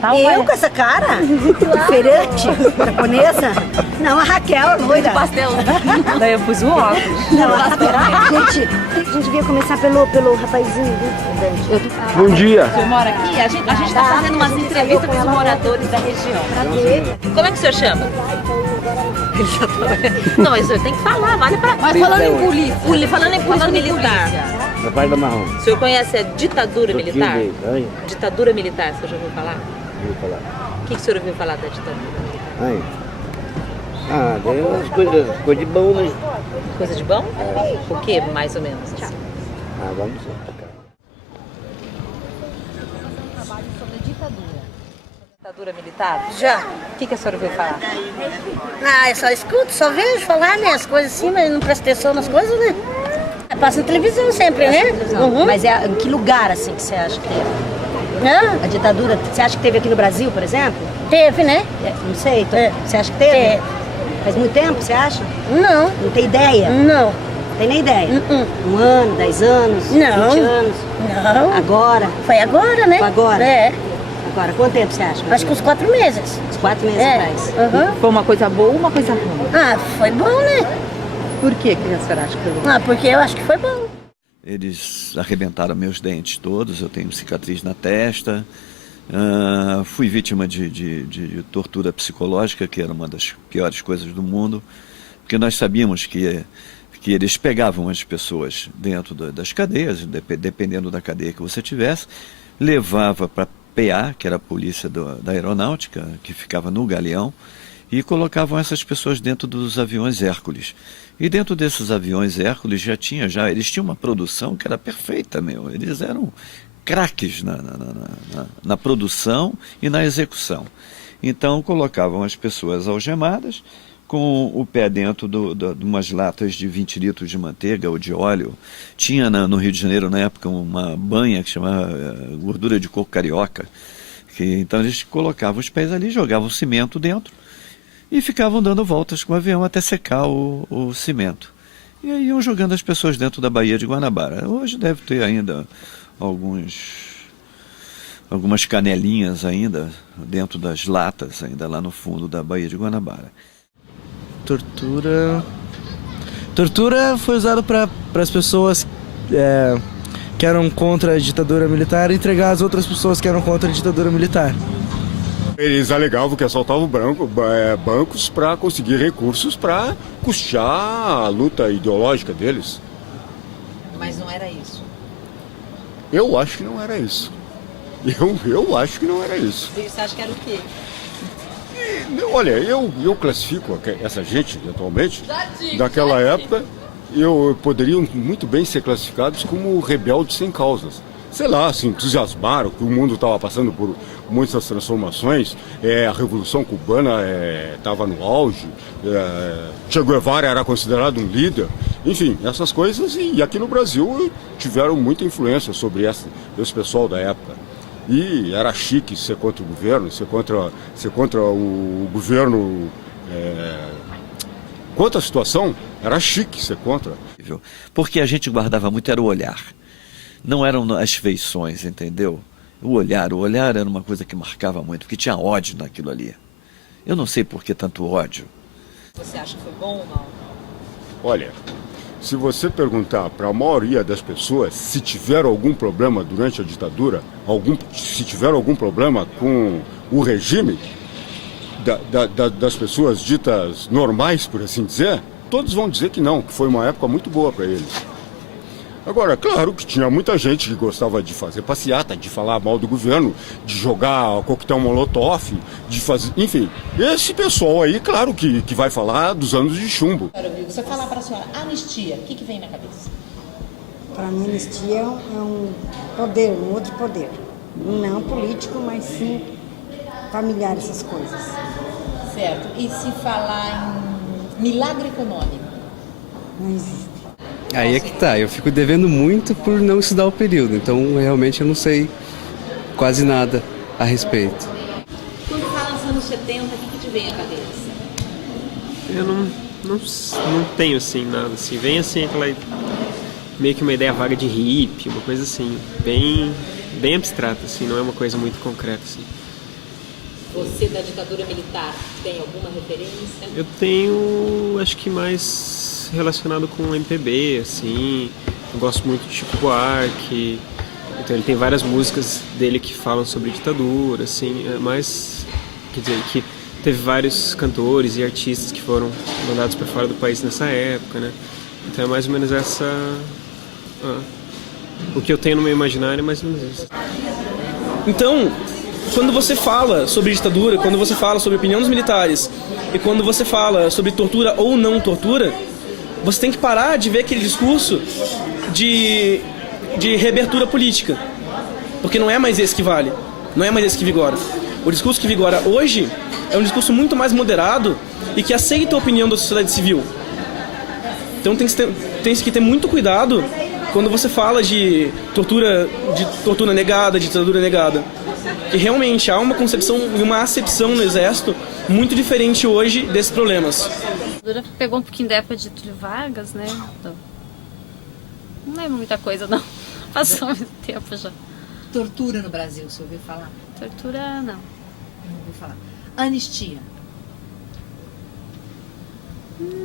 Eu com essa cara? Diferente? Japonesa? Não, a Raquel, a loira. Pastel. Daí eu pus o óculos. Não, a gente devia começar pelo rapazinho, viu? Bom dia. Você mora aqui? A gente tá fazendo umas entrevistas com os moradores da região. Como é que o senhor chama? Não, mas o senhor tem que falar, vale pra... Mas falando em polícia. Falando em polícia militar. Rapaz da Marrom. O senhor conhece a ditadura militar? Ditadura militar, o senhor já ouviu falar? Ouviu falar. O que o senhor ouviu falar da ditadura militar? Daí umas coisas de bom, né? Coisa de bom? O que, mais ou menos? Vamos ver. Ditadura militar? Já. O que a senhora ouviu falar? Eu só escuto, só vejo falar, né? As coisas assim, mas não presto atenção nas coisas, né? Passa na televisão sempre, né? Uhum. Mas em que lugar, assim, que você acha que teve? A ditadura, você acha que teve aqui no Brasil, por exemplo? Teve, né? Não sei, você acha que teve? Faz muito tempo, você acha? Não. Não tem ideia? Não. Tem nem ideia? Um ano, 10 anos, Não. 20 anos? Não. Agora? Foi agora, né? Foi agora? É. Agora, quanto tempo você acha? Acho que uns 4 meses. Uns 4 meses atrás. Uhum. Foi uma coisa boa ou uma coisa ruim? Foi bom, né? Por que a senhora acha que foi bom? Porque eu acho que foi bom. Eles arrebentaram meus dentes todos, eu tenho cicatriz na testa, fui vítima de tortura psicológica, que era uma das piores coisas do mundo, porque nós sabíamos que eles pegavam as pessoas dentro das cadeias, dependendo da cadeia que você tivesse, levava para a PA, que era a polícia da aeronáutica, que ficava no Galeão, e colocavam essas pessoas dentro dos aviões Hércules. E dentro desses aviões Hércules eles tinham uma produção que era perfeita, eles eram craques na produção e na execução. Então colocavam as pessoas algemadas, com o pé dentro de umas latas de 20 litros de manteiga ou de óleo. Tinha no Rio de Janeiro, na época, uma banha que chamava gordura de coco carioca. Então eles colocavam os pés ali, jogavam cimento dentro, e ficavam dando voltas com o avião até secar o cimento. E aí iam jogando as pessoas dentro da Baía de Guanabara. Hoje deve ter ainda algumas canelinhas ainda dentro das latas, ainda lá no fundo da Baía de Guanabara. Tortura foi usado para as pessoas que eram contra a ditadura militar entregar as outras pessoas que eram contra a ditadura militar. Eles alegavam que assaltavam bancos para conseguir recursos para custear a luta ideológica deles. Mas não era isso. Eu acho que não era isso. Eu acho que não era isso. Você acha que era o quê? Olha, eu classifico essa gente atualmente, naquela época, poderiam muito bem ser classificados como rebeldes sem causas. Sei lá, se entusiasmaram que o mundo estava passando por muitas transformações, a Revolução Cubana estava no auge, Che Guevara era considerado um líder, enfim, essas coisas, e aqui no Brasil tiveram muita influência sobre esse pessoal da época. E era chique ser contra o governo, ser contra o governo. Quanto à situação, era chique ser contra. Porque a gente guardava muito era o olhar. Não eram as feições, entendeu? O olhar era uma coisa que marcava muito, porque tinha ódio naquilo ali. Eu não sei por que tanto ódio. Você acha que foi bom ou não? Olha, se você perguntar para a maioria das pessoas se tiveram algum problema durante a ditadura, se tiveram algum problema com o regime das pessoas ditas normais, por assim dizer, todos vão dizer que não, que foi uma época muito boa para eles. Agora, claro que tinha muita gente que gostava de fazer passeata, de falar mal do governo, de jogar coquetel molotov, de fazer... Enfim, esse pessoal aí, claro que vai falar dos anos de chumbo. Você falar para a senhora anistia, o que vem na cabeça? Para mim, anistia é um poder, um outro poder. Não político, mas sim familiar, essas coisas. Certo. E se falar em milagre econômico? Não existe. Aí é que tá, eu fico devendo muito por não estudar o período, então realmente eu não sei quase nada a respeito. Quando fala nos anos 70, o que te vem à cabeça? Eu não tenho assim nada assim, vem assim aquela meio que uma ideia vaga de hippie, uma coisa assim, bem abstrata assim, não é uma coisa muito concreta assim. Você da ditadura militar tem alguma referência? Eu tenho, acho que mais relacionado com MPB, assim. Eu gosto muito de Chico Buarque. Então ele tem várias músicas dele que falam sobre ditadura, assim. Mas, quer dizer, que teve vários cantores e artistas que foram mandados para fora do país nessa época, né? Então é mais ou menos essa... o que eu tenho no meu imaginário é mais ou menos isso. Então, quando você fala sobre ditadura, quando você fala sobre opinião dos militares e quando você fala sobre tortura ou não tortura, você tem que parar de ver aquele discurso de reabertura política. Porque não é mais esse que vale, não é mais esse que vigora. O discurso que vigora hoje é um discurso muito mais moderado e que aceita a opinião da sociedade civil. Então tem que ter muito cuidado quando você fala de tortura negada, ditadura negada. Que realmente há uma concepção e uma acepção no Exército muito diferente hoje desses problemas. A ditadura pegou um pouquinho da época de Getúlio Vargas, né? Então, não lembro muita coisa, não. Passou muito tempo já. Tortura no Brasil, você ouviu falar? Tortura, não. Não ouviu falar. Anistia.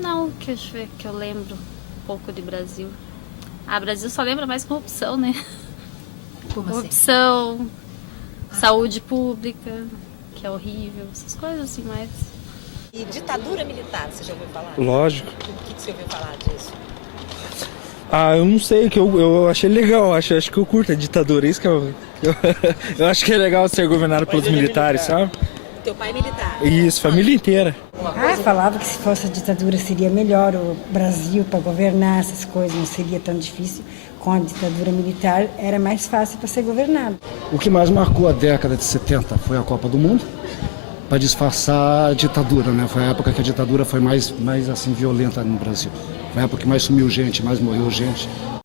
Não, que eu lembro um pouco de Brasil. Brasil só lembra mais corrupção, né? Como assim? Corrupção, saúde pública, que é horrível, essas coisas assim, mas... E ditadura militar, você já ouviu falar? Lógico. O que você ouviu falar disso? Eu não sei, que eu achei legal, acho que eu curto a ditadura, isso que eu acho que é legal ser governado pelos militares, sabe? Teu pai é militar? Isso, família inteira. Falava que se fosse a ditadura seria melhor o Brasil para governar essas coisas, não seria tão difícil. Com a ditadura militar era mais fácil para ser governado. O que mais marcou a década de 70 foi a Copa do Mundo, para disfarçar a ditadura, né? Foi a época que a ditadura foi mais assim, violenta no Brasil. Foi a época que mais sumiu gente, mais morreu gente.